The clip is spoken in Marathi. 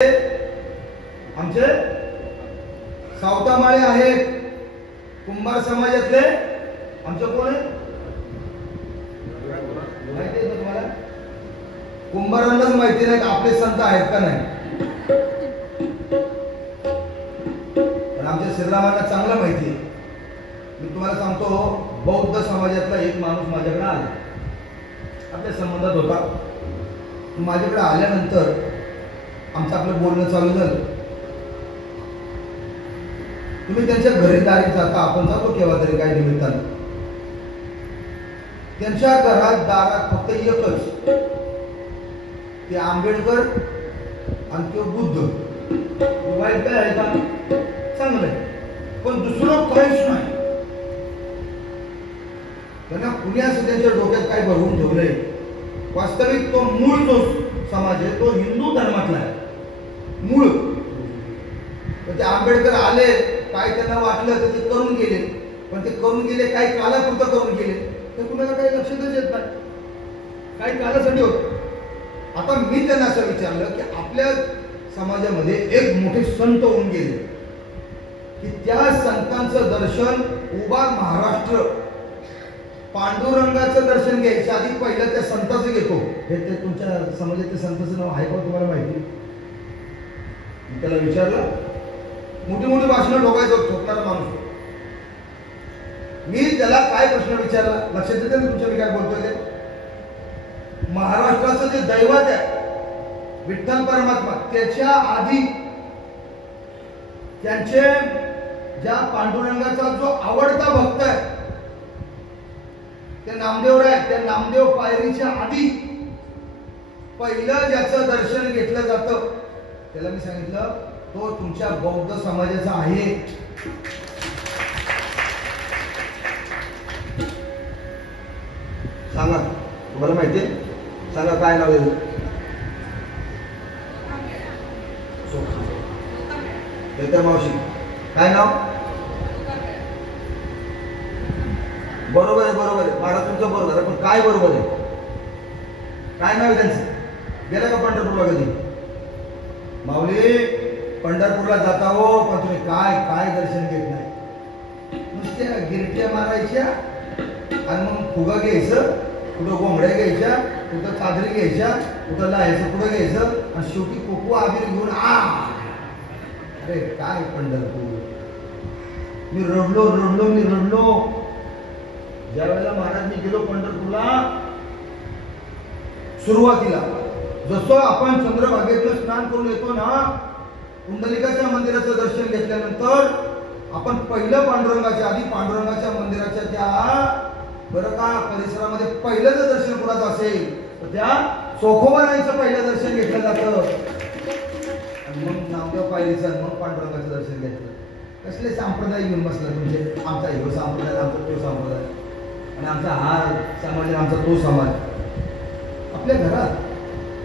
आमचे सावतामाळे आहेत कुंभार समाजातले. आमचे कोण आहे माहिती आहे तुम्हाला? कुंभारांनाच माहिती नाही आपले संत आहेत का नाही. पण आमच्या श्रीरामांना चांगलं माहिती आहे. मी तुम्हाला सांगतो, बौद्ध समाजातला एक माणूस माझ्याकडे आला, आपल्या संबंधात होता. माझ्याकडे आल्यानंतर आमचं आपलं बोलणं चालू झालं. तुम्ही त्यांच्या घरी दारी जाता, आपण जातो केव्हा तरी काही निमित्तानं. त्यांच्या घरात दारात फक्त एकच, ते आंबेडकर आणि तो बुद्ध. वाईट काय आहे का? चांगलं आहे, पण दुसरं काहीच नाही. त्यांना कुणी असं त्यांच्या डोक्यात काय भरवून ठेवलंय. वास्तविक तो मूळ जो समाज आहे तो हिंदू धर्मातला आहे, मूळ. ते आंबेडकर आले, काय त्यांना वाटलं तर ते करून गेले, पण ते करून गेले काही कालापुरतं करून गेले, तर कुणाला काही लक्षातच येत नाही. काही कालासाठी होत. आता मी त्यांना असं विचारलं की आपल्या समाजामध्ये एक मोठे संत होऊन गेले की त्या संतांचं दर्शन उभा महाराष्ट्र पांडुरंगाचं दर्शन घ्यायच्या आधी पहिलं त्या संताचं घेतो. हे ते तुमच्या समाजातील संताचं नाव आहे का तुम्हाला माहिती? मी त्याला विचारलं. मोठी मोठी भाषणं ठोकायचं ठोकणारा माणूस. मी त्याला काय प्रश्न विचारला, लक्षात येते ना तुमच्या मी काय बोलतोय ते? महाराष्ट्राचं जे दैवत आहे विठ्ठल परमात्मा, त्याच्या आधी त्यांचे ज्या पांडुरंगाचा जो आवडता भक्त आहे ते नामदेव आहे, त्या नामदेव पायरीच्या आधी पहिलं ज्याचं दर्शन घेतलं जातं त्याला मी सांगितलं तो तुमच्या बौद्ध समाजाचा आहे. सांगा तुम्हाला माहिती आहे? सांगा काय नाव आहे? त्या मावशी काय नाव? बरोबर आहे, बरोबर आहे महाराज तुमचं बरोबर आहे, पण काय बरोबर आहे? काय नाव आहे त्यांचं? गेला का पंढरपूरला कधी? माऊली पंढरपूरला जाता हो, पण तुम्ही काय काय दर्शन घेत नाही. नुसत्या गिरट्या मारायच्या आणि मग फुगा घ्यायचं, कुठं गोंगड्या घ्यायच्या, कुठं चादरी घ्यायच्या, कुठं लाहायचं, कुठं घ्यायचं आणि शेवटी कोकू आबीर घेऊन अरे काय पंढरपूर. मी रडलो. ज्या वेळेला महाराज मी गेलो पंढरपूरला, सुरुवातीला जसं आपण चंद्रभागेतलं स्नान करून येतो ना, कुंडलिकाच्या मंदिराचं दर्शन घेतल्यानंतर आपण पहिलं पांडुरंगाच्या आधी पांडुरंगाच्या मंदिराच्या त्या बरं का परिसरामध्ये पहिलं जर दर्शन कुणाचं असेल तर त्या चोखोबारांचं पहिलं दर्शन घेतलं जातं. आणि मग नामदेव पायरीचं, मग पांडुरंगाचं दर्शन घेतलं. कसले संप्रदाय घेऊन बसला तुमचे? आमचा ह्यो संप्रदाय, आमचा तो संप्रदाय, आणि आमचा हा समाज, आमचा तो समाज. आपल्या घरात